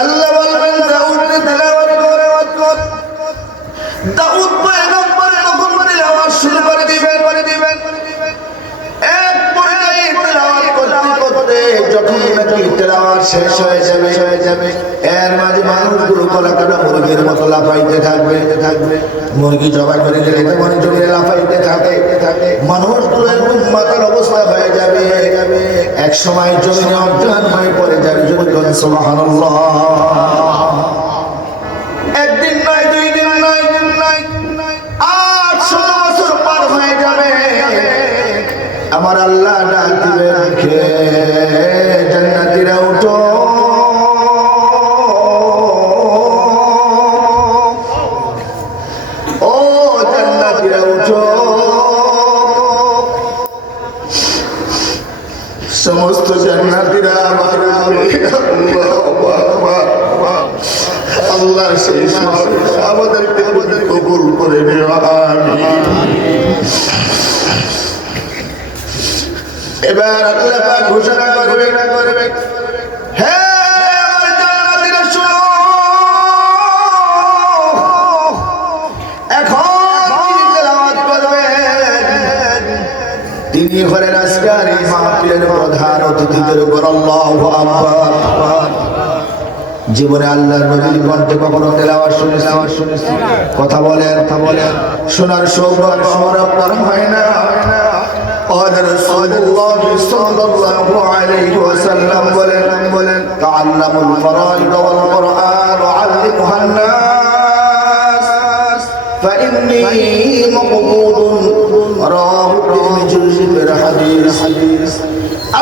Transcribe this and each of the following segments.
আল্লাহ বলবেন দাউদ তেলাওয়াত কর। দাউদ পয়গম্বর তখন তেলাওয়াত শুরু করে দিবেন। এক পর্যায়ে তেলাওয়াত করতে যখন নাকি তেলাওয়াত শেষ হয়ে যাবে এর মাঝে মানুষগুলো কলাকাটা মুরগির মতো লাফাইতে থাকবে। মুরগি জবাই করে দিলে তেমন জমিয়ে লাফাইতে থাকে। মানুষগুলো এরকম মাথার অবস্থা হয়ে যাবে, এক সময় জমিনে অজ্ঞান হয়ে পড়ে যাবে। যদি সুবহানাল্লাহ। একদিন নয়, 2 দিন নয়, 800 বছর পার হয়ে যাবে। আমার আল্লাহ ডাক দিবেন, কে জান্নাতীরা উঠো, ও জান্নাতীরা উঠো। সমস্ত জান্নাতীরা আমার আল্লাহ সেই আমাদেরকে কবুল করে নিও, আমিন। এবার আল্লাহ পাক ঘোষণা করবে, হে আমার জান্নাতীরা শুনো, এখন যিনি তেলাওয়াত করবেন তিনি হলেন আজকের এই মাহফিলের প্রধান অতিথিদের উপর আল্লাহু আকবার। জীবনে আল্লাহর নবীর কণ্ঠে কখনো তেলাওয়াত শুনেছি? কথা বলেন, শোনার সৌভাগ্য আমার আপনার হয় না। قال رسول الله صلى الله عليه وسلم بولن تعلموا الفرائض والقرآن وعلموها الناس فإني مقبوض رواه الترمذي في الحديث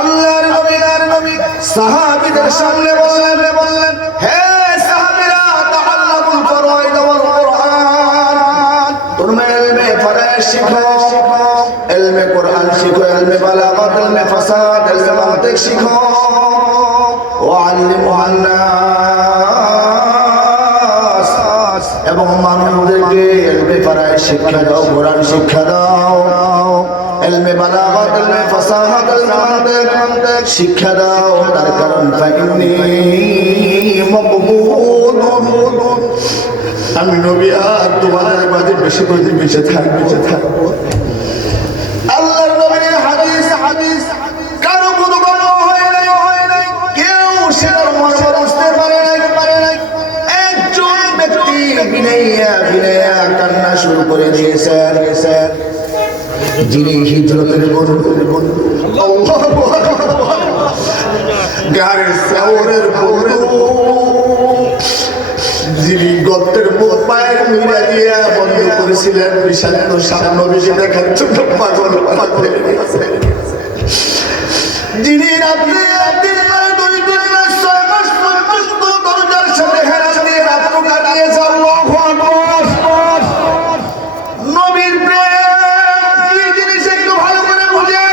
আল্লাহর নবী সাহাবীদের সামনে বললেন, হে সাহাবীরা, তাআল্লামুল ফরাইদ ওয়াল কুরআন, তোমরা ইলমে ফরাইদ শিখো, ইলমে কুরআন শিখো, ইলমে বালাগাত, ইলমে ফাসাদ, ইলমে মানতিক শিখো, ওয়াআল্লিমুহান নাস, এবং মানুষদেরকে ইলমে ফরাইদ শিক্ষা দাও, কুরআন শিক্ষা দাও, ইলমে বালাগাত, ইলমে ফাসাহাত, ইলমে মানতিক শিক্ষা দাও। তার কারণ ফাইন্নী মাকবুলুন, আমি নবী আর তোমাদের মাঝে বেশি বেঁচে থাকবো। আল্লাহর নবীর হাদিস কারো কোনো গল্প হয় নাই, কেউ সেটার মর্ম বুঝতে পারে নাই। একজন ব্যক্তি বিনাইয়া কান্না শুরু করে দিয়েছেন, যিনি হিজরতের বন্ধু, গায়ের সাওরের বন্ধু, যিনি গর্তের মুখ পায়ের মিলা দিয়ে বন্ধ করেছিলেন, বিষাক্ত সাপ নবীকে দেখার জন্য পাগল হয়ে গেছে। যিনি রাত্রে 6 মাস পর্যন্ত দরজার সাথে হেরাস দিয়ে রাত্র কাটিয়েছে। আল্লাহু আকবার। নবীর প্রেম কি জিনিস একটু ভালো করে বুঝেন।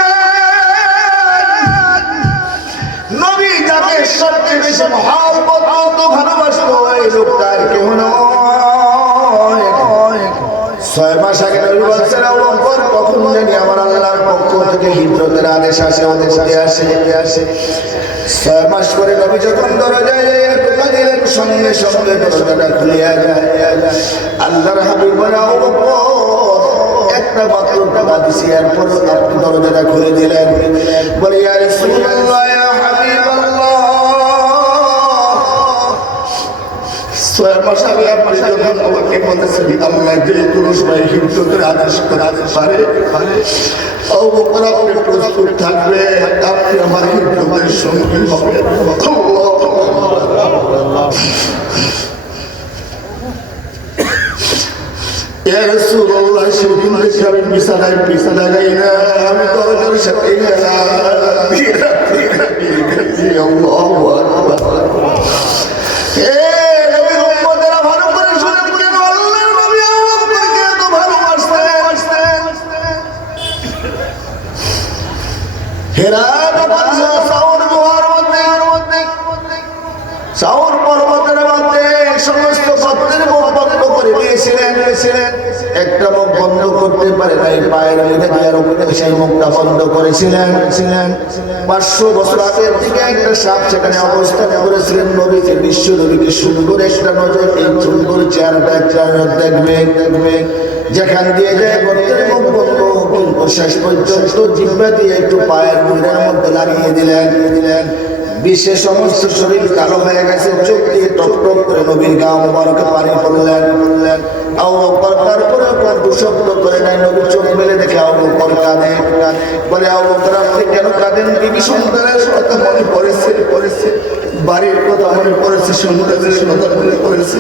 নবী যাকে সবচেয়ে বেশি মহব্বত করত, ভালোবাসতো, এই লোকটার কেউ নয়। 6 মাস আগে নবী বলছেন, আবু বকর, কখন জানি আমার আল্লাহর পক্ষ থেকে হিজরতের আদেশ আসে। 6 মাস পরে নবী যখন দরজায় টোকা দিলেন, সঙ্গে সঙ্গে দরজাটা খুলে যায়। আল্লাহর হাবিব বলে, আবু বকর, একটা মাত্র টাকা দিছি, এরপর আপনি দরজাটা খুলে দিলেন। বলে, ইয়া রাসূলুল্লাহ, ইয়া হাবিবাল্লাহ, 6 মাস আগে আপনি যখন আমাকে বলেছেন আল্লাহ যে কোনো সময় হিজরতের আদেশ করতে পারে, আবু বকর আপনি প্রস্তুত থাকবে, আপনি আমার হিজরতের সঙ্গী হবেন। ইয়া রাসূলুল্লাহ, সেদিন থেকে আমি বিছানায় গাই না, আমি দরজার সাথে গেলাম। আল্লাহু আকবার। সাউর পর্বতের মধ্যে সমস্ত পথের মুখ বন্ধ করে দিয়েছিলেন। একটা মুখ বন্ধ করতে পারে নাই, পায়ের মধ্যে দিয়ার উপরে সেই মুখটা বন্ধ করেছিলেন। 500 বছর আগের থেকে একটা সাপ সেখানে অবস্থান করেছিলেন। নবীকে, বিশ্ব নবীকে সুন্দর একটা নজর, এই সুন্দর চেহারাটা একটা দেখবে। যেখান দিয়ে যায় গর্তের মুখ বন্ধ, কিন্তু শেষ পর্যন্ত জিহ্বা দিয়ে একটু পায়ের মুড়ের মধ্যে লাগিয়ে দিলেন। বিশেষ সমস্ত শরীর কালো হয়ে গেছে, চোখ দিয়ে টপ টপ করে নবীর গা মোবারকে পানি পড়লেন। আবু বকর তারপরে কোনো শব্দ করে নাই, নবী চোখ মেলে দেখে আবু বকর কাঁদে। বলে, আবু বকর আপনি কেন কাঁদেন? বিবি সন্তানের কথা মনে পড়েছে, বাড়ির কথা মনে পড়েছে, সন্তানের কথা মনে পড়েছে।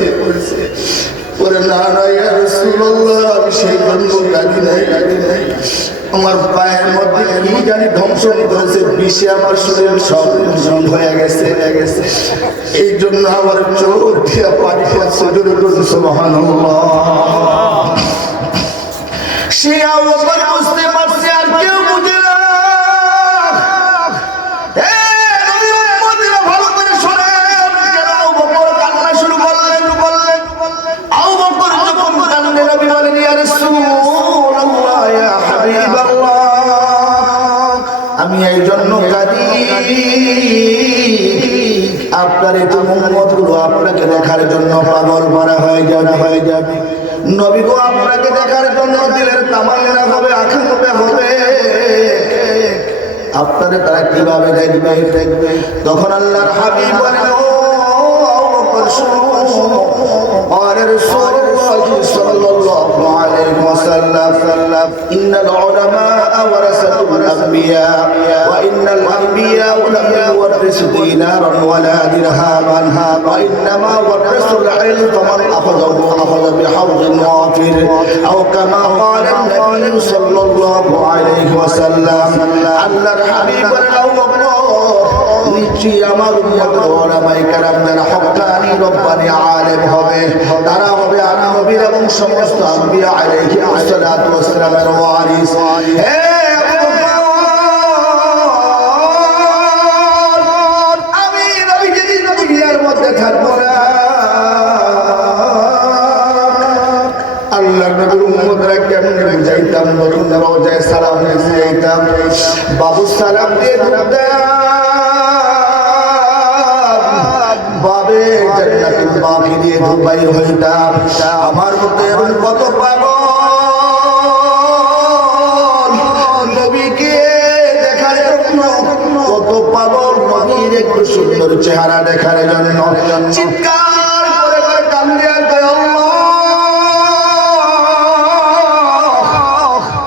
বলে, না ইয়া রাসূলুল্লাহ, আমি সেই জন্য কাঁদি নাই। আমার পায়ের মধ্যে কি জানি ধ্বংস করেছে, বিষে আমার শরীর সব ধ্বংস হয়ে গেছে। এই জন্য আমার চোখ দিয়ে পানি পড়ছে। সুবহানাল্লাহ। সে আবু বকর বুঝতে পারছে, আর কেউ বুঝে না। ভালো করে শোনেন, আবু বকর কান্না শুরু করলেন। আবু বকর যখন কান্দে, নবী বলেন, ইয়া রাসূলুল্লাহ, ইয়া হাবিবাল্লাহ, আমি এই জন্য কাঁদি, আপনার এই উম্মতগুলো আপনাকে দেখার জন্য পাগল মারা হয়ে যাবে। নবী গো, আপনাকে দেখার জন্য দিলের তামান্না হবে, আকাঙ্ক্ষা হবে। আপনারে তারা কিভাবে দেখবে? তখন আল্লাহর হাবিব বলেন, ও আবু বকর শুনো, قال رسول الله صلى الله عليه وسلم إن العلماء ورثة الأنبياء وإن الأنبياء لم يورثوا دينارا ولا درهما وإنما ورثوا العلم فمن أخذه أخذ بحظ وافر أو كما قال النبي صلى الله عليه وسلم الله الحبيب الأول নিশ্চয়ই আমার উম্মতের উলামায়ে কেরাম যারা হক্কানি রব্বানি আলেম হবে, তারা হবে আমি নবীর এবং সমস্ত আম্বিয়া আলাইহিস সালাতু ওয়াস সালামের ওয়ারিস। হে আমি নবী যেদিন দুনিয়ার মধ্যে থাকবো না, আল্লাহর নবীর উম্মতরা কেমনে বুঝাইতাম? নতুন রওজায় সালাম দিতাম, বাবু সালাম দিয়ে ঢুকতাম, বাবে জান্নাতুল বাকি দিয়ে বাইর হইতাম। আমার মধ্যে এমন কত পাগল নবীকে দেখার জন্য, কত পাগল নবীর একটু সুন্দর চেহারা দেখার জন্য চিৎকার করে কান্দে,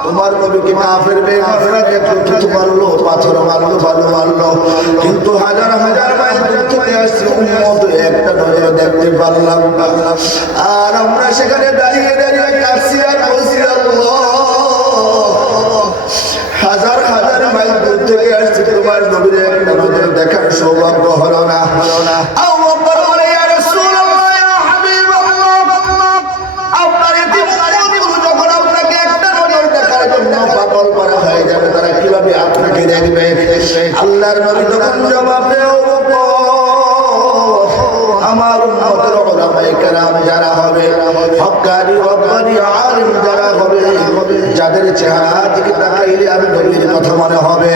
তোমার নবীকে কাফের বেঈমানরা দেখতে পারলো, পাথর মারলো, ভালো মারলো, কিন্তু হাজার হাজার মাইল দূর থেকে আসছে উম্মত একটা নজরে দেখতে পারলাম। আর আমরা সেখানে দাঁড়িয়ে কাঁদছি আর বলছি, আল্লাহ, হাজার হাজার মাইল দূর থেকে আসছে, তোমার নবীর একটা নজরে দেখার সৌভাগ্য হলো না। পাগল করা হয়ে যাবে, তারা কিভাবে আপনাকে দেখবে? আল্লাহর নবী তখন জবাব দেয়, আমার উম্মতের উলামায়ে কেরাম যারা হবে, হক্কানি রব্বানি আলিম যারা হবে, যাদের চেহারা দিকে তাকাইলে আমি নবীর কথা মনে হবে,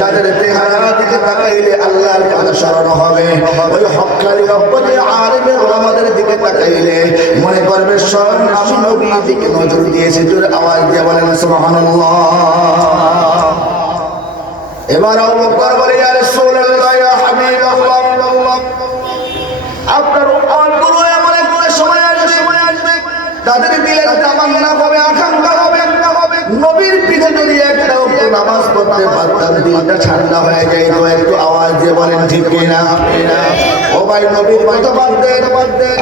যাদের চেহারা দিকে তাকাইলে আল্লাহর কথা স্মরণ হবে, ওই হক্কানি রব্বানি আলিমের উলামাদের দিকে তাকাইলে মনে করবে স্বয়ং আমি নবীর দিকে নজর দিয়েছি। জোরে আওয়াজ দিয়ে বলেন সুবহানাল্লাহ। এবার আবু বকর বলে, ইয়া রাসূলুল্লাহ, ইয়া হাবিবাল্লাহ, আপনার উম্মতগুলো এমন একটা সময় আসবে, তাদের দিলের তামান্না হবে, আকাঙ্ক্ষা হবে, নবীর পিছে যদি একটা নামাজ পড়তে পারতাম, দিলটা ঠান্ডা হয়ে যায়। তো একটু আওয়াজ দিয়ে বলেন ঠিক কিনা? ও ভাই, নবীর কথা বাদ দেন।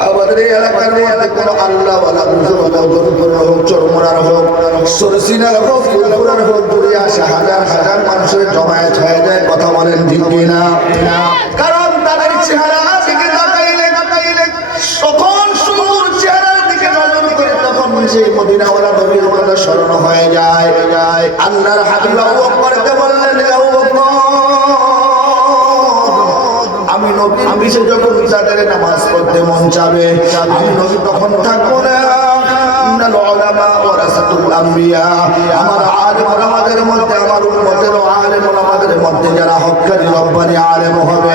আমাদের এই এলাকার মধ্যে কোনো আল্লাহওয়ালা, চরমরার হোক, সরসিনার হোক, ফুলপুরার হোক, দূরে আসে হাজার হাজার মানুষের জমায়েত হয়ে যায়। কথা বলেন ঠিক কিনা? কারণ তাদের চেহারা দিকে তাকাইলে তখন সুন্দর চেহারার দিকে নজর করে তখন সেই মদিনাওয়ালা নবীর কথা স্মরণ হয়ে যায়। আল্লাহর হাবিব আবু বকরকে বললেন, আবু বকর, আমি নবীর পিছে যখন তাদের নামাজ পড়তে মন চাবে আমি নবী তখন থাকবো না। ইন্নাল উলামা ওয়ারাসাতুল আম্বিয়া, আমার আলেম ওলামাদের মধ্যে, আমার উম্মতের আলেম ওলামাদের মধ্যে যারা হক্কানি রব্বানি আলেম হবে,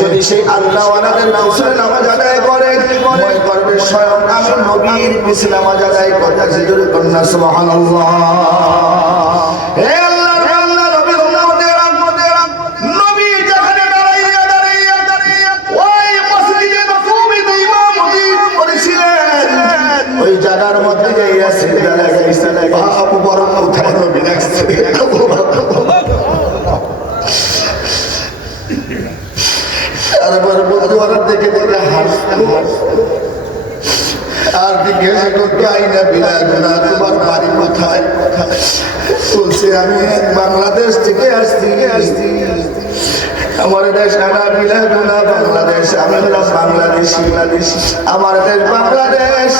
যদি সেই আল্লাহ ওয়ালাদের পিছনে নামাজ আদায় করে মনে করবে স্বয়ং আমি নবীর পিছনে নামাজ আদায় করতেছি। জোরে কন্যা সুবহানাল্লাহ। হে আল্লাহর বান্দা নবী উম্মতেরা, নবী যেখানে দাঁড়াইয়া ওই মসজিদে নববীতে ইমামতি করেছিলেন, ওই জায়গার মধ্যে যাইয়া সিজদা লাগাইছেন। আবু বকর কোথায় নবী রাখছে? তারপর বন্ধুরা দেখে দেখে হাসতো আর জিজ্ঞেস করতো আইনা বিলাল না তোমার বাড়ি কোথায়? বলছে আমি বাংলাদেশ থেকে আসছি। আমার দেশ আনা বিলাল না বাংলাদেশ, আমি হলাম বাংলাদেশি। আমার দেশ বাংলাদেশ।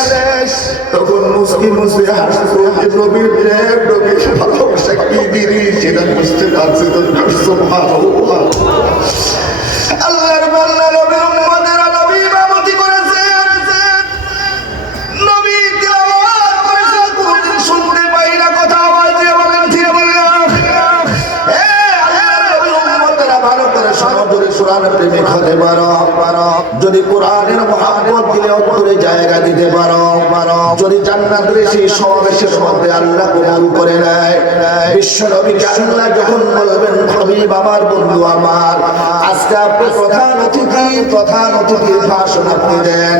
তখন মুসকি মুসকি হাসতো, নবীর প্রেম নবীর ভালোবাসা কি জিনিস সেটা বুঝতে পারছে। তো সুবহানাল্লাহ। আল্লাহর বান্দা নবী উম্মতেরা নবী ইমামতি করেছেন, নবী তিলাওয়াত করেছেন, কোনদিন শুনতে পাই না কথা আওয়াজ দিয়ে বলেন ঠিক বললাম। হে আল্লাহর নবী উম্মতেরা ভালো করে শোনো, যদি কোরআনের প্রেমিক হতে পারো, যদি কোরআনের মহব্বত দিলে অন্তরে জায়গা দিতে পারো, যদি জান্নাতের সেই সমাবেশের মধ্যে আল্লাহ কবুল করে নেয়, বিশ্ব নবীকে আল্লাহ যখন বলবেন হাবিব আমার বন্ধু আমার, আজকে আপনি প্রধান অতিথির ভাষণ আপনি দেন,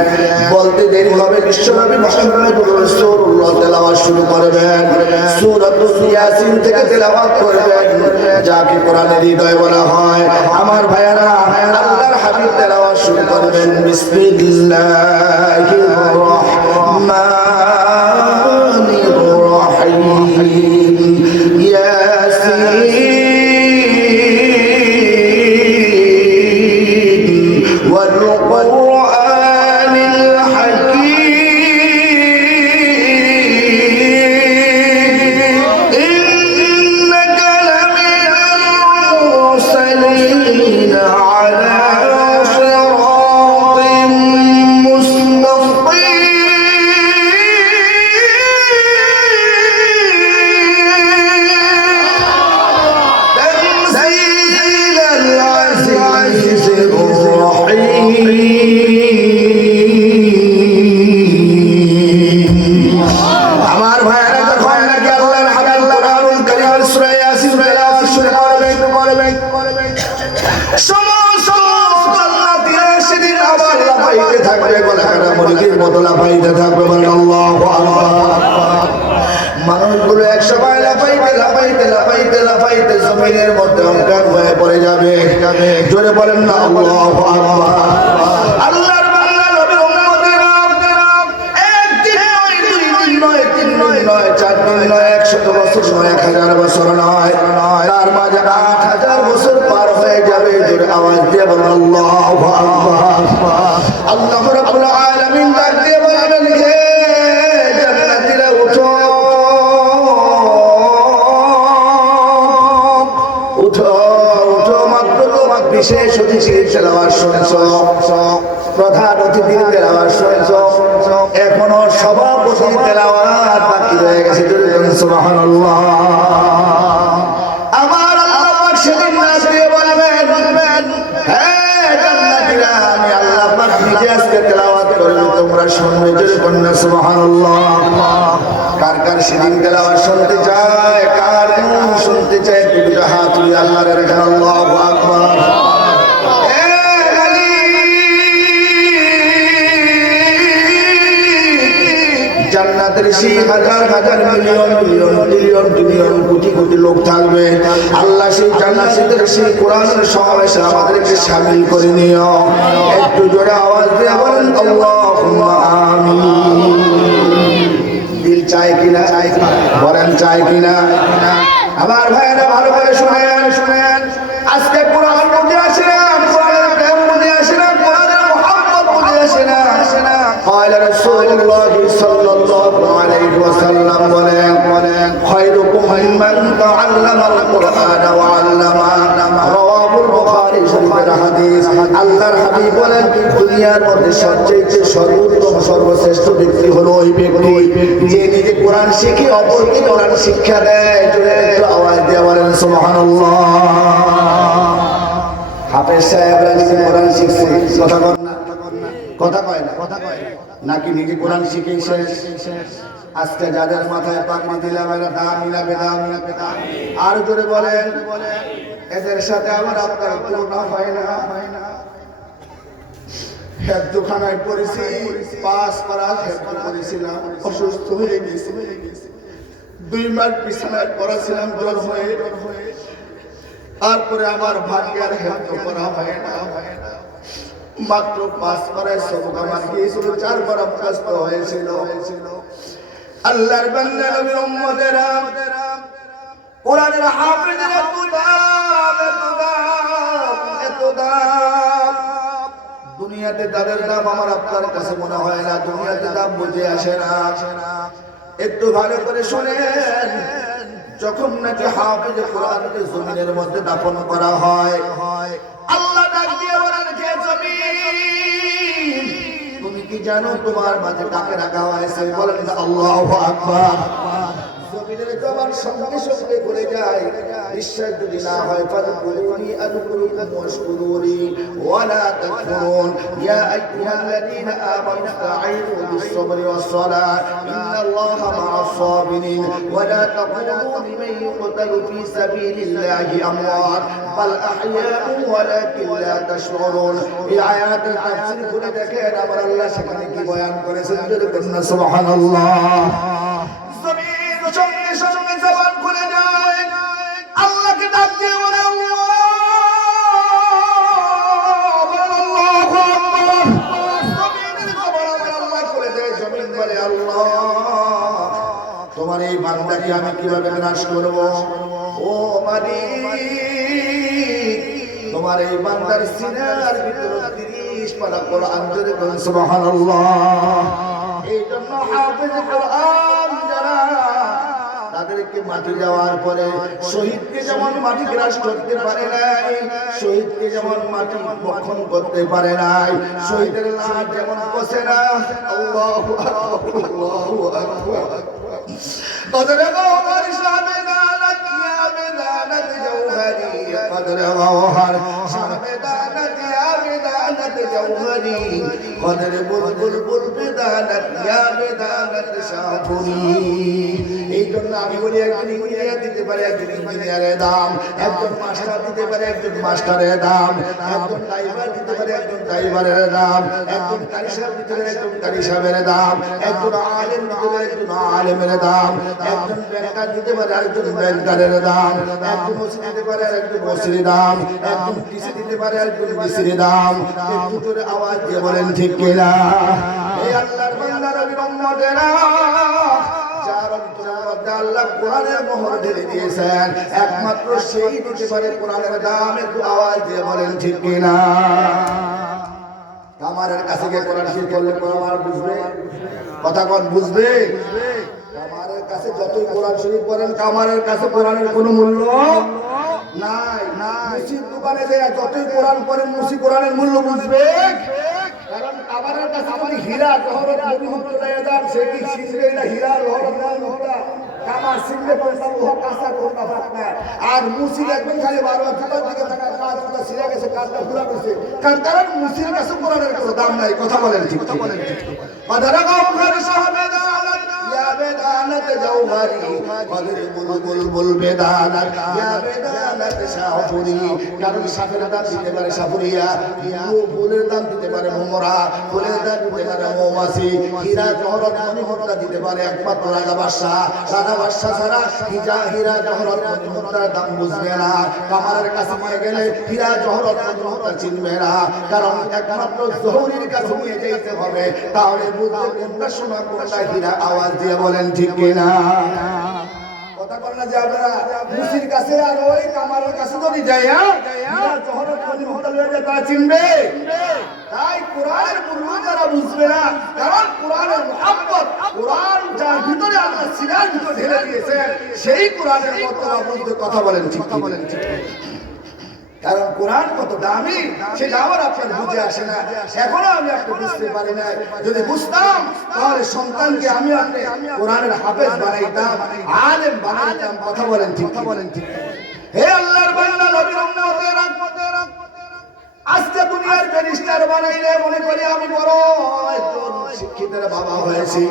বলতে দেরি হবে বিশ্ব নবী মুহাম্মদুর রাসূলুল্লাহ তেলাওয়াত শুরু করবেন। সূরাতুল ইয়াসিন থেকে তেলাওয়াত করবেন, যাকে কোরআনের হৃদয় বলা হয়। আমার ভাইয়েরা, আল্লাহর হাবিব তেলাওয়াত শুরু করবেন বিসমিল্লাহির রাহমানির রাহিম। ইয়াসিন والقرآن الحكيم إنك لمن المرسلين على صراط مستقيم تنزيل العزيز আমার ভাইয়েরা, যখন নাকি আল্লাহর হাবিব কোরআনুল কারীমের সূরা ইয়াসিন তেলাওয়াত শুরু করবেন, সমস্ত জান্নাতীরা সেদিন আবার লাফাইতে থাকবে, গলাকাটা মুরগির মতো লাফাইতে থাকবে। বলেন আল্লাহু আকবার। মানুষগুলো একসময় লাফাইতে জমিনের মধ্যে অজ্ঞান হয়ে পড়ে যাবে। জোরে বলেন না আল্লাহু আকবার। আল্লাহর বান্দা নবী উম্মতেরা, একদিন নয়, দুই দিন নয়, তিন দিন নয়, চার দিন নয়, 100 বছর নয়, 1000 বছর নয়, তার মাঝে 8000 বছর পার হয়ে যাবে। জোরে আওয়াজ দিয়ে বলেন আল্লাহু আকবার। আল্লাহ রাব্বুল আলামিন ডাক দিয়ে বলবেন, হে জান্নাতীরা উঠো, মাত্র তোমার বিশেষ অতিথির তেলাওয়াত শুনছো, প্রধান অতিথির তেলাওয়াত শুনছো, এখনো সভাপতির তেলাওয়াত বাকি রয়ে গেছে। সুবহানাল্লাহ। আমার আল্লাহ পাক সেদিন ডাক দিয়ে বলবেন, হে জান্নাতীরা, আমি আল্লাহ পাক নিজে আজকে তেলাওয়াত করব, তোমরা শুনবে। জোরে কন্যা সুবহানাল্লাহ। কার কার সেদিন তেলাওয়াত শুনতে চায়, কার শুনতে চায়, দুটো হাত তুলে আল্লাহর রেখে আল্লাহু আকবার। জান্নাতের সেই হাজার হাজার million million trillion trillion crore crore লোক থাকবে। আল্লাহ সেই জান্নাতের সেই কোরআনের সমাবেশে আমাদেরকে শামিল করে নিও। একটু জোরে আওয়াজ দিয়ে বলেন আল্লাহুম্মা আমিন। দিল চায় কিনা? বলেন চায় কিনা? আমার ভাইয়েরা ভালো করে শুনেন, আজকে কোরআন বুঝে আসে না, কোরআনের প্রেম বুঝে আসে না, কোরআনের মুহাব্বত বুঝে আসে না। قال رسول الله صلى الله عليه وسلم বলেন, خيركم من تعلم القرآن وعلمه। رواه البخاري শরীফের হাদিস আল্লাহর হাবিব বলেন দুনিয়ার মধ্যে সবচেয়ে সর্বোত্তম সর্বশ্রেষ্ঠ ব্যক্তি হলো ওই ব্যক্তি যে নিজে কোরআন শিখে অপরকে কোরআন শিক্ষা দেয়। একটু আওয়াজ দিয়ে বলেন সুবহানাল্লাহ। হাফেজ সাহেবরা নিজে কোরআন শিখছে, কথা কয় না নাকি নিজে কোরআন শিখেই শেষ? আজকে যাদের মাথায় পাগড়ি দিলাম এরা দামি না বেদামি? আর জোরে বলেন, এদের সাথে আমার আপনার তুলনা হয় না। হেফজখানায় পড়েছি, পাস করা হেফজ করেছিলাম, অসুস্থ হয়ে গেছি, 2 মাস বিছানায় পড়াছিলাম জ্বর হয়ে। তারপরে আমার ভাগ্যের হেফজ করা হয় না, মাত্র 5 পারায় সবক আমার গিয়েছিল, 4 পারা মুখস্থ হয়েছিল। আল্লাহর বান্দা নবীর উম্মতেরা কোরআনের হাফেজের এত দাম। দুনিয়াতে তাদের দাম আমার আপনার কাছে মনে হয় না, দুনিয়াতে দাম বুঝে আসে না। একটু ভালো করে শুনেন, যখন নাকি হাফেজ কোরআনকে জমিনের মধ্যে দাফন করা হয়, আল্লাহ ডাক দিয়ে বলেন, কে জমিন তুমি কি জানো তোমার মাঝে কাকে রাখা হয়েছে? বলেন আল্লাহু আকবার। জমিনের জবান সঙ্গে সঙ্গে করে যায়, বিশ্বাস যদি না হয় ফাদকুরুনি আযকুরুকুম ওয়াশকুরুনি ওয়ালা তাকফুরুন। ইয়া আইয়ুহাল্লাযীনা আমানু ইসতাঈনু বিস-সাবরি ওয়াস-সালাহ ইন্নাল্লাহা মা'আস সাবিরিন ওয়া লা তাকুলু লিমান ইউকতালু ফী সাবিলিল্লাহি আমওয়াত বাল আহইয়াউ ওয়ালাকিন লা তাশউরুন। এই আয়াতের তাফসীর করে দেখেন আমার আল্লাহ সেখানে কি বয়ান করেছেন, জোরে বলুন সুবহানাল্লাহ। সঙ্গে সঙ্গে জবান খুলে যায়, আল্লাহকে ডাক দিয়ে বলে আল্লাহু আকবার। জমিনের জবান আমার আল্লাহ খুলে দেয়, জমিন বলে আল্লাহ তোমার এই বান্দাকে আমি কিভাবে বিনাশ করব? ও মালিক, তোমার এই বান্দার সিনার ভিতরে 30 পারা কোরআন জোরে বলেন সুবহানাল্লাহ। এই জন্য হাফেজ কোরআন যারা তাদেরকে মাটি যাওয়ার পরে শহীদকে যেমন মাটি গ্রাস করতে পারে নাই, শহীদকে যেমন মাটি বক্ষণ করতে পারে নাই, শহীদের লাশ যেমন পচে না। আল্লাহু আকবার, আল্লাহু আকবার। কদরে গওহার শামে দানাত ইয়া বেদানাত জওহরি, কদরে গওহার শামে দানাত ইয়া বেদানাত জওহরি, কদরে বুলবুল বুলবে দানাত ইয়া বেদানাত শাহুরি। এই জন্য আমি বলি, একজন ইঞ্জিনিয়ার দিতে পারে একজন ইঞ্জিনিয়ারের দাম, একজন মাস্টার দিতে পারে একজন মাস্টারের দাম, একজন ড্রাইভার দিতে পারে একজন ড্রাইভারের দাম, একজন কারি সাহেব দিতে পারে একজন কারি সাহেবের দাম, একজন আলেম দিতে পারে একজন আলেমের দাম, একজন ব্যাংকার দিতে পারে একজন ব্যাংকারের দাম, একজন ওসি দিতে পারে একজন ওসির দাম, একজন ডিসি দিতে পারে একজন ডিসির দাম। একটু জোরে আওয়াজ দিয়ে বলেন ঠিক কিনা? এই আল্লাহর বান্দা নবীর উম্মতেরা যার অন্তরের মধ্যে আল্লাহ কোরআনের মোহর ঢেলে দিয়েছেন, একমাত্র সেই দিতে পারে কোরআনের দাম। একটু আওয়াজ দিয়ে বলেন ঠিক কিনা? কামারের কাছে গিয়ে কোরআন শিখ করলে কামার বুঝবে? কথা কোন বুঝবে? কামারের কাছে যতই কোরআন শরীফ পড়েন, কামারের কাছে কোরআনের কোনো মূল্য নাই। মুসির দোকানে দেয়া যতই কোরআন পড়েন, মুসি কোরআনের মূল্য বুঝবে? কারণ কামারের কাছে যদি হীরা জহরত মনিমুক্ত লয়ে যান, সে কি শিখবে না হীরা জহরত মনিমুক্ত? কামার শিখলে পয়সা লোহা কাঁচা কোনটা ফাঁক না। আর মুসি দেখবেন খালি 12 জুতার দিকে থাকা কাজটা ছিঁড়ে গেছে, কাজটা ঘুরা গেছে, কারণ মুসির কাছে কোরআনের কোনো দাম নাই। কথা বলেন ঠিক? কদরে গওহার শামে দানাত ইয়া বেদানাত জওহরি, কদরে বুলবুল বুলবে দানাত ইয়া বেদানাত শাহুরি। কারণ সাফের দাম দিতে পারে সাফুরিয়া, ফুলের দাম দিতে পারে মোমরা, ফুলের দাম দিতে পারে মৌমাছি, হীরা জহরত মনিমুক্তা দিতে পারে একমাত্র রাজা বাদশাহ। রাজা বাদশাহ ছাড়া হীরা জহরত মনিমুক্তার দাম বুঝবে না। কামারের কাছে নিয়ে গেলে হীরা জহরত মনিমুক্তা চিনবে না, কারণ একমাত্র জহরির কাছে নিয়ে যেতে হবে, তাহলে বুঝবে কোনটা সোনা কোনটা হীরা। আওয়াজ দিয়ে বলেন ঠিক কিনা? কথা বলেন না যে আপনারা মুসির কাছে আর ওই কামারের কাছে যদি যায়, হীরা জহরত মনিমুক্তা লয়ে যায়, তারা চিনবে? তাই কোরআনের মূল্য যারা বুঝবে না, কারণ কোরআনের মুহাব্বত, কোরআন যার ভিতরে আল্লাহ সিনার ভিতরে ঢেলে দিয়েছেন, সেই কোরআনের মর্তবা বুঝতে। কথা বলেন ঠিক? কারণ কোরআন কত দামি সেটা আমার আপনার বুঝে আসে না, এখনো আমি আপনি বুঝতে পারি না। যদি বুঝতাম তাহলে সন্তানকে আমি আপনি কোরআনের হাফেজ বানাইতাম, আলেম বানাইতাম। কথা বলেন ঠিক, হে আল্লাহর বান্দা নবীর উম্মতেরা, আজকে দুনিয়ার ব্যারিস্টার বানাইলে মনে করি আমি বড় একজন শিক্ষিতের বাবা হয়েছি,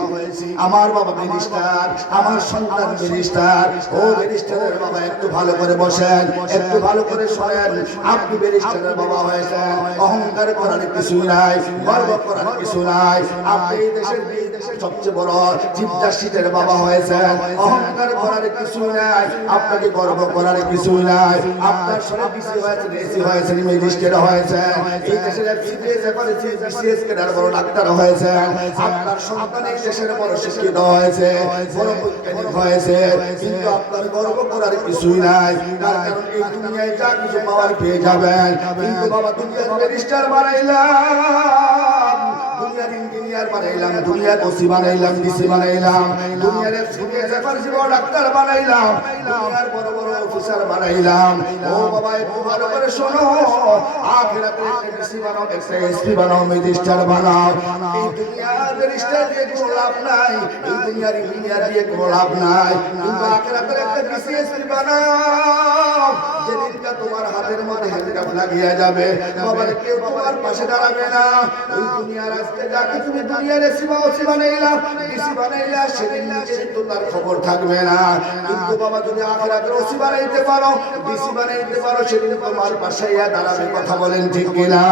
আমার বাবা ব্যারিস্টার, আমার সন্তান ব্যারিস্টার। ও ব্যারিস্টারের বাবা একটু ভালো করে বসেন, একটু ভালো করে শোনেন, আপনি ব্যারিস্টারের বাবা হয়েছেন, অহংকার করার কিছু নাই, গর্ব করার কিছু নাই। আপনি এই দেশের সবচেয়ে বড় চিফ জাস্টিসের বাবা হয়েছেন, অহংকার করার কিছু নাই, আপনাকে গর্ব করার কিছু নাই। আপনার সরে বিসি হয়েছে, এসি হয়েছে, ম্যাজিস্ট্রেট হয়েছে, এই দেশের এফসিপিএস করেছে, বিসিএস কেডার বড় ডাক্তার হয়েছে। আপনার সন্তান এই দেশের বড় শিক্ষিত হয়েছে, বড় বৈজ্ঞানিক হয়েছে, কিন্তু আপনার গর্ব করার কিছুই নাই। তার কারণ এই দুনিয়ায় যা কিছু পাওয়ার পেয়ে যাবেন, কিন্তু বাবা দুনিয়ার ব্যারিস্টার বানাইলাম, দুনিয়ার ইঞ্জিনিয়ার বানাইলাম, দুনিয়ার ওসি বানাইলাম, ডিসি বানাইলাম, দুনিয়ার এফসিপিএস বড় ডাক্তার বানাইলাম, দুনিয়ার বড় বড় অফিসার বানাইলাম। ও বাবা একটু ভালো করে শোনো, আখিরাতে একটা ডিসি বানাও, একটা এসপি বানাও, ম্যাজিস্ট্রেট বানাও। এই দুনিয়ার ব্যারিস্টার দিয়ে কোনো লাভ নাই, এই দুনিয়ার ইঞ্জিনিয়ার দিয়ে কোনো লাভ নাই, কিন্তু আখিরাতে একটা ডিসি এসপি বানাও। যেদিনটা তোমার হাতের মধ্যে হ্যান্ডকাপ লাগিয়ে যাবে, বাবা কেউ তোমার পাশে দাঁড়াবে না। এই দুনিয়ার আজকে যাকে তুমি দুনিয়ার এসপি বানাইলাম, ডিসি বানাইলা, সেদিন কিন্তু তার খবর থাকবে না। কিন্তু বাবা যদি আখিরাতে ওসি বানাইতে পারো, ডিসি বানাইতে পারো, সেদিন তোমার পাশে দাঁড়াবে। কথা বলেন ঠিক কিনা?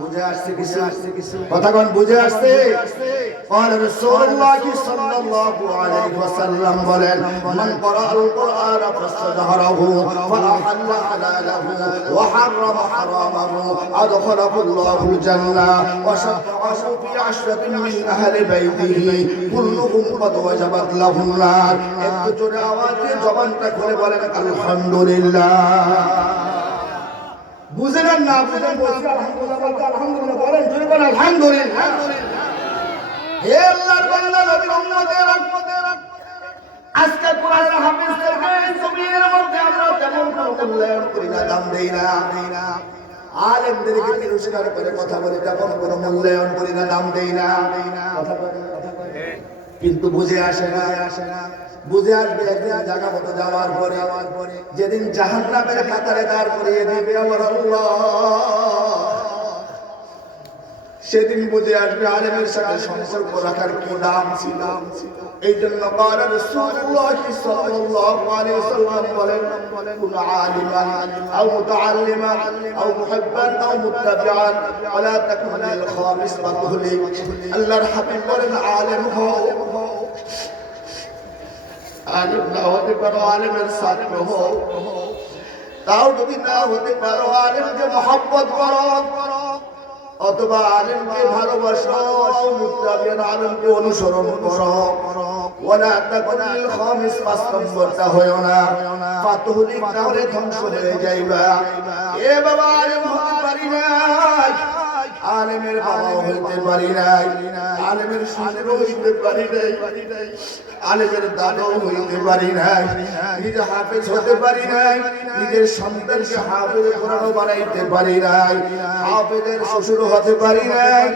বুঝে আসছে কিছু? কথা কোন বুঝে আসছে? قال رسول الله صلى الله عليه وسلم বলেন, من قرأ القرآن فاستظهره فأحل حلاله وحرم حرامه أدخله الله الجنة وشفعه في 10 من أهل بيته كلهم قد وجبت له النار। একটু জোরে আওয়াজে জবানটা খুলে বলেন আলহামদুলিল্লাহ। বুঝেন না বুঝেন, বলছি আলহামদুলিল্লাহ, বলতে আলহামদুলিল্লাহ বলেন, জোরে বলেন আলহামদুলিল্লাহ। হে আল্লাহর বান্দা নবীর উম্মতেরা, আজকে কোরআনের হাফেজদেরকে জমিনের মধ্যে আমরা তেমন কোনো মূল্যায়ন করি না, দাম দেই না। আলেমদেরকে তিরস্কার করে কথা বলি, তেমন কোনো মূল্যায়ন করি না, দাম দেই না। কথা বলেন, কিন্তু বুঝে আসে না। বুঝে আসবে একদিন জায়গা মতো যাওয়ার পরে, যেদিন জাহান্নামের কাতারে দাঁড় করিয়ে দিবে আমার আল্লাহ, সেদিন বুঝে আসবে আলেমের সাথে সম্পর্ক রাখার কি দাম ছিল। এই জন্য বারা রাসূলুল্লাহ সাল্লাল্লাহু আলাইহি ওয়াসাল্লাম বলেন, কুন আলিমান আও মুতাআল্লিমান আও মুহিব্বান আও মুত্তাবিআন ওয়ালা তাকুন লিল খামিস মাতুহলিক। আল্লাহর হাবিব বলেন, আলেম হও, আলেম না হতে পারো, আলেমের ছাত্র হও, তাও যদি না হতে পারো আলেমকে মহব্বত করো, অথবা আলেমকে ভালোবাসো, মুত্তাবিআন আলেমকে অনুসরণ করো। ওয়ালা তাকুনিল খামিস, ৫ নম্বরটা হয়ো না, ফাতুহলিক, তাহলে ধ্বংস হয়ে যাইবা। এ বাবা আলেম হতে পারি নাই, আলেমের বাবা হইতে পারি নাই, আলেমের শ্বশুর হইতে পারি নাই, আলেমের দাদু হইতে পারি নাই, নিজে হাফেজ হতে পারি নাই, নিজের সন্তানকে হাফেজ কোরআন বানাইতে পারি নাই, হাফেজের শ্বশুর হতে পারি নাই,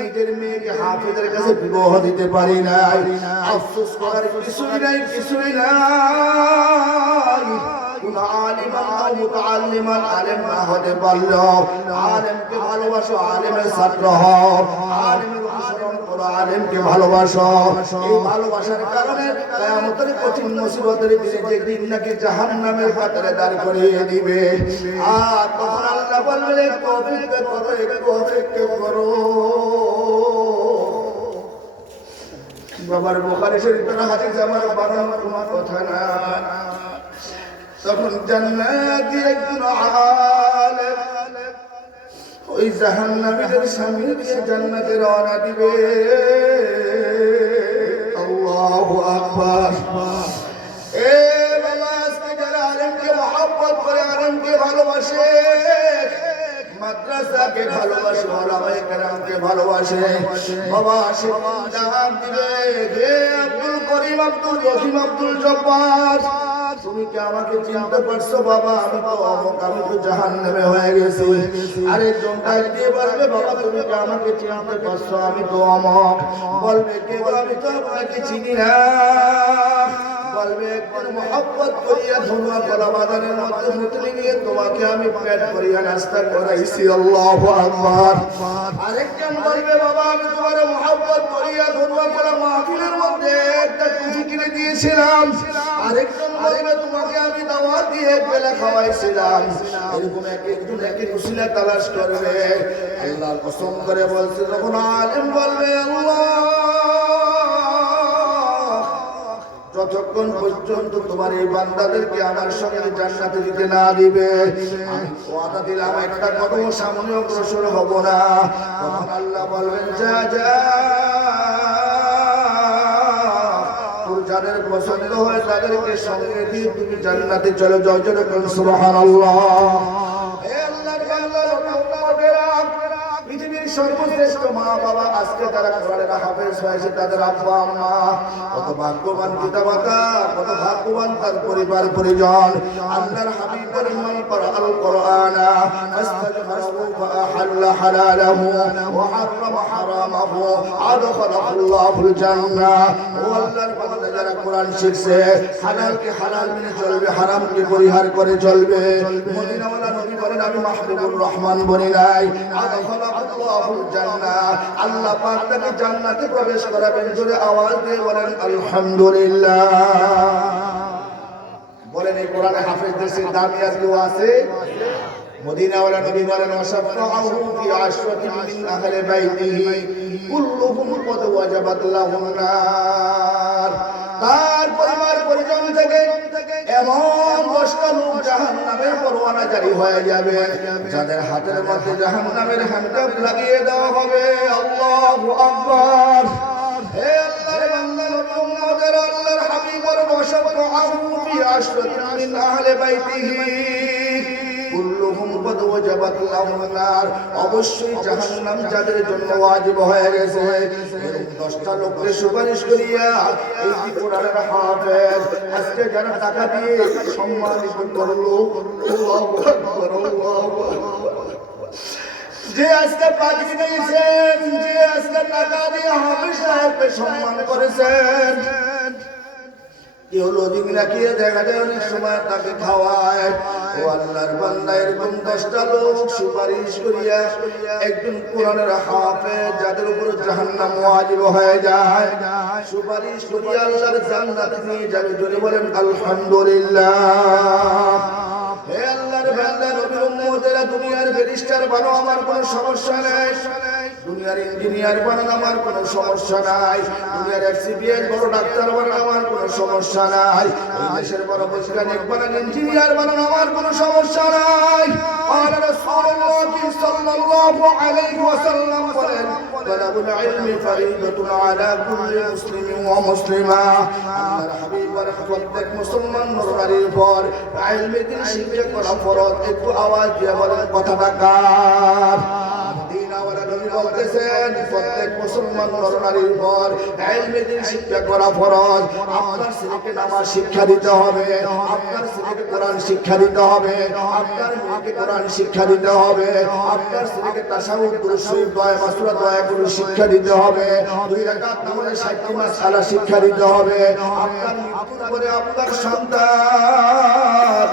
নিজের মেয়েকে হাফেজের কাছে বিবাহ দিতে পারি নাই। আফসোস করার কিছুই নাই, কিছুই নাই। কোন আলিমান আও মুতাআল্লিমান, আলেম না হতে পারলো, আলেমকে ভালোবাসো, আলেমের ছাত্র হও, আলেমের অনুসরণ করো, আলেমকে ভালোবাসো। এই ভালোবাসার কারণে কিয়ামতের কঠিন মুসিবতের দিনে যেদিন নাকি জাহান্নামের কাতারে দাঁড় করিয়ে দিবে, আর তখন আল্লাহ বলবে তৌফিক করো, একটু অপেক্ষা করো। বাবার বুখারী শরীফের হাদিস আমার বানানোর কোনো কথা না। তখন জান্নাতি একজন আলেম ওই জাহান্নামীদের সামনে দিয়ে জান্নাতে রওনা দিবে। আল্লাহু আকবার। এ বাবা, আজকে যারা আলেমকে মহব্বত করে, আলেমকে ভালোবাসে, মাদ্রাসাকে ভালোবাসে, ওলামায়ে কেরামকে ভালোবাসে, বাবা সেদিন ডাক দিবে, হে আব্দুল করিম, আব্দুল রহিম, আব্দুল জব্বার, তুমি কি আমাকে চিনতে পারছো বাবা? আমি তো অমুক, আমি তো জাহান্নামে হয়ে গেছি। আরেকজন ডাক দিয়ে বলবে বাবা তুমি কি আমাকে চিনতে পারছো? আমি তো অমুক। বলবে কে গো? আমি তো আপনাকে চিনি না। বলবে একদিন মহব্বত করিয়া ধুমা কলা বাগানের মধ্যে মুতলি গিয়ে তোমাকে আমি পেট ভরিয়া নাস্তা করাইছি। আল্লাহু আকবার। আরেকজন বলবে বাবা আমি তোমার মহব্বত করিয়া ধুমা কলা মাহফিলের মধ্যে একটা টুপি কিনে দিয়েছিলাম। আরেকজন বলবে তোমাকে আমি দাওয়াত দিয়ে এক বেলা খাওয়াইছিলাম। এরকম এক একজন এক এক উসিলা তালাশ করবে। আল্লাহ কসম করে বলছে যখন আলেম বলবে আল্লাহ যতক্ষণ পর্যন্ত তোমার এই বান্দাদেরকে আমার সঙ্গে জান্নাতে দিতে না দিবে আমি ওয়াদা দিলাম একটা কদম সামনে অগ্রসর হব না। তখন আল্লাহ বলবেন যা যা তোর যাদের পছন্দ হয় তাদেরকে সঙ্গে দিয়ে তুমি জান্নাতে চলে যাও। যেরকম সুবহানাল্লাহ। হে আল্লাহর বান্দা লোকেরা, পৃথিবীর সর্বশ্রেষ্ঠ মা বাবা আজকে যারা কোরআনের হাফেজ হয়েছে তাদের আব্বা আম্মা, কত ভাগ্যবান পিতামাতা, কত ভাগ্যবান তার পরিবার পরিজন। আল্লাহর হাবিবের মান করা আল কোরআন ফাস্তাজমাহু ফাআহাল্লা হালালাহু ওয়া হারামা হারামাহু আদখালাহুল্লাহুল জান্নাহ। ও আল্লাহর বান্দা যারা কোরআন শিখছে হালালকে হালাল মেনে চলবে, হারামকে পরিহার করে চলবে। মদিনাওয়ালা নবী বলেন আমি মাহবুবুর রহমান বনি নাই। আদখালাহুল্লাহুল জান্নাহ, আল্লাহ পাক তাকে জান্নাতে প্রবেশ করাবেন। জোরে আওয়াজ দিয়ে বলেন আলহামদুলিল্লাহ। বলেন এই কোরআনে হাফেজদের সেই দামি আর কেউ আছে? মদিনাওয়ালা নবী বলেন ওয়াশাফাআহু ফি আশরাতিন মিন আহলি বাইতিহি কুল্লুহুম ক্বাদ ওয়াজাবাত লাহুন নার। তার পরিবার পরিজন থেকে এমন 10টা লোক জাহান্নামের পরোয়ানা জারি হয়ে যাবে যাদের হাতের মধ্যে জাহান্নামের হ্যান্ডকাপ লাগিয়ে দেওয়া হবে। আল্লাহু আকবার। হে আল্লাহর বান্দা নবী উম্মতের আল্লাহর হাবিবের ওয়াশাফাআহু ফি আশরাতিন মিন আহলি বাইতিহি কুল্লুহুম ক্বাদ ওয়াজাবাত লাহুন নার। অবশ্যই জাহান্নাম যাদের জন্য ওয়াজিব হয়ে গেছে এরকম 10টা লোককে সুপারিশ করিয়া এই যে কোরআনের হাফেজ আজকে যারা টাকা দিয়ে সম্মানিত করলো, আল্লাহু আকবার, আল্লাহু আকবার। যে আজকে পাখি দিয়েছেন, যে আজকে টাকা দিয়ে হাফেজ সাহেবকে সম্মান করেছেন, কেউ লজিং রাখিয়ে দেখা যায় অনেক সময় তাকে খাওয়ায়। ও আল্লাহর বান্দা এরকম 10টা লোক সুপারিশ করিয়া একজন কোরআনের হাফেজ যাদের উপর জাহান্নাম ওয়াজিব হয়ে যায় সুপারিশ করিয়া আল্লাহর জান্নাতে নিয়ে যাবে। জোরে বলেন আলহামদুলিল্লাহ। হে আল্লাহর বান্দা নবী উম্মতেরা, দুনিয়ার ব্যারিস্টার বানো আমার কোনো সমস্যা নেই, দুনিয়ার ইঞ্জিনিয়ার বানান আমার কোনো সমস্যা নাই, দুনিয়ার এফসিবিএস বড় ডাক্তার বানান আমার কোনো সমস্যা নাই, এই দেশের বড় বৈজ্ঞানিক বানান ইঞ্জিনিয়ার বানান আমার কোনো সমস্যা নাই। আর রাসূলুল্লাহ সাল্লাল্লাহু আলাইহি ওয়াসাল্লাম বলেন তালাবুল ইলমি ফরিদাতুন আলা কুল্লি মুসলিমিন ওয়া মুসলিমা। আল্লাহর হাবিব বলেন প্রত্যেক মুসলমান নরনারীর উপর ইলমে দ্বীন শিক্ষা করা ফরজ। একটু আওয়াজ দিয়ে বলেন কথাটা কার? বলতেছেন প্রত্যেক মুসলমান নরনারীর উপর ইলমে দ্বীন শিক্ষা করা ফরজ। আপনার ছেলেকে নামাজ শিক্ষা দিতে হবে, আপনার ছেলেকে কোরআন শিক্ষা দিতে হবে, আপনার মেয়েকে কোরআন শিক্ষা দিতে হবে, আপনার ছেলেকে তাশাহুদ দুরূদ শরীফ দোয়া মাসুরা দোয়া গুলো শিক্ষা দিতে হবে, 2 রাকাত নামাজে 60টি মাসআলা শিক্ষা দিতে হবে। আপনার মৃত্যুর পরে আপনার সন্তান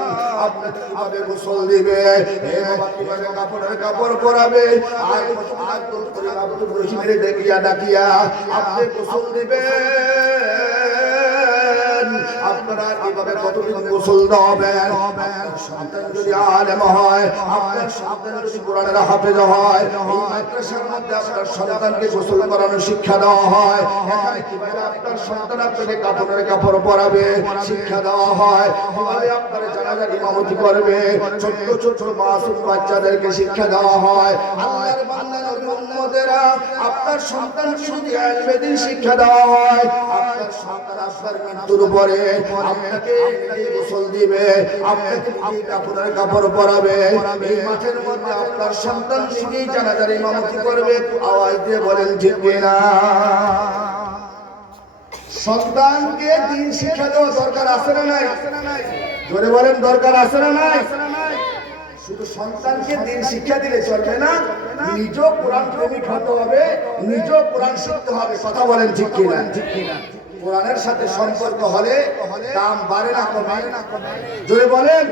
আপনাকে কিভাবে গোসল দিবে, কিভাবে কাপড় পরাবে, আর আব্দুল রহিমের ডাকিয়া আপনি গোসল দিবেন। আপনারা কিভাবে কতদিন গোসল দেবেন? সন্তান যদি আলেম হয়, আপনার সন্তান যদি কোরআনের হাফেজ হয়, এই মাদ্রাসার মধ্যে আপনার সন্তানকে গোসল করানোর শিক্ষা দেওয়া হয়। এখানে কিভাবে আপনার সন্তান আপনাকে কাপড় পরাবে শিক্ষা দেওয়া হয়, কিভাবে আপনার জানাজার ইমামতি করবে, ছোট্ট ছোট্ট মাসুম বাচ্চাদেরকে শিক্ষা দেওয়া হয়। আল্লাহর বান্দা নবী উম্মতেরা, আপনার সন্তানকে যদি ইলমে দ্বীন শিক্ষা দেওয়া হয়, আপনার সন্তান আপনার মৃত্যুর পরে আপনাকে গোসল দিবে, আপনাকে কাপড় পরাবে। এই মাঠের মধ্যে আপনার সন্তান নিজেই জানাজার ইমামতি করবে। আওয়াজ দিয়ে বলেন ঠিক কিনা? সন্তানকে দিন শিক্ষা দেওয়া দরকার আছে না নাই? জোরে বলেন, দরকার আছে না নাই? শুধু সন্তানকে দিন শিক্ষা দিলে চলবে না, নিজেও কোরআন প্রেমিক হতে হবে, নিজেও কোরআন শিখতে হবে। কথা বলেন ঠিক কিনা? কোরআনের সাথে সম্পর্ক হলে দাম বাড়ে না কমে? জোরে বলেন।